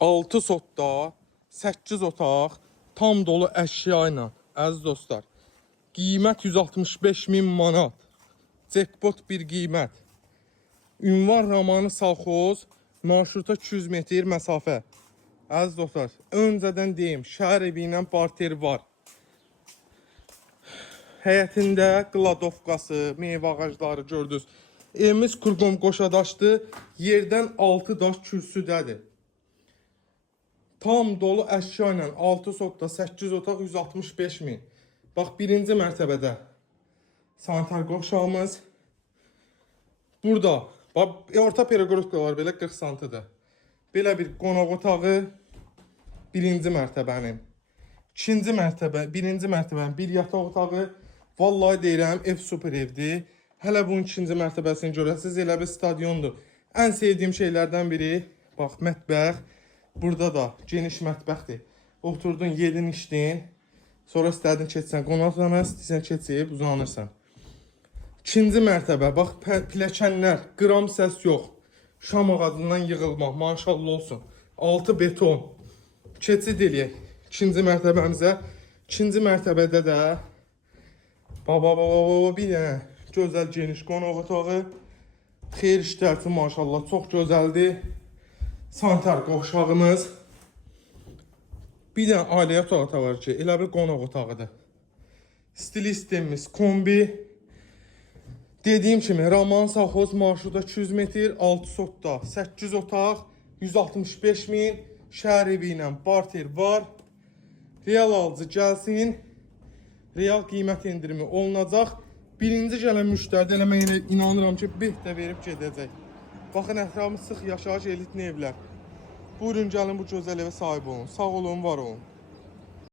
6 sotda, 8 otaq, tam dolu əşya ilə, əziz dostlar. Qiymət 165.000 manat. Jackpot bir qiymət. Ünvan Ramanı Salxoz, marşruta 200 metr məsafə. Əziz dostlar, öncədən deyim, şəhər evi ilə parter var. Həyətində qladovkası, meyvə ağacları gördünüz. Evimiz Kurqom Qoşadaşdır, yerdən 6 daş kürsüdədir. Tam dolu əşya ilə 6 sotda 8 otaq 165.000. Bax, birinci mərtəbədə sanitar qovşağımız. Burada orta peraqorutkalar belə 40 santıdır. Belə bir qonaq otağı birinci mərtəbənin. İkinci mərtəbə, birinci mərtəbənin bir yataq otağı. Vallahi deyirəm, ev super evdir. Hələ bunun ikinci mərtəbəsini görəsiniz, elə bir stadiondur. Ən sevdiyim şeylərdən biri, bax, mətbəx. Burada da geniş mətbəxdir. Oturdun, yedin, içdin. Sonra istədin keçsən qonaqlarına, istəyirsən keçib uzanırsan. İkinci mərtəbə, bax, pilləkənlər, qram səs yox. Şam ağacından yığılmaq, maşallah olsun. Altı beton. Keçid eləyək ikinci mərtəbəmizə. İkinci mərtəbədə də bir dənə gözəl geniş qonaq otağı. Xeyir işlərsi maşallah çox gözəldir. Sanitar qovşağımız. Bir dənə ailə otağı var ki, elə bir qonaq otağıdır. Stilistimiz, kombi. Dediyim kimi, Raman Salxoz marşruta 200 metr, 6 sotda, 8 otaq, 165.000, şəhər evi ilə barter var. Real alıcı gəlsin, real qiymət indirimi olunacaq. Birinci gələn müştəridə elə mən inanıram ki, beh də verib gedəcək. Baxın, ətrafımız sıx yaşayış elitli evlər. Buyurun, gəlin bu gözəl evə sahib olun. Sağ olun, var olun.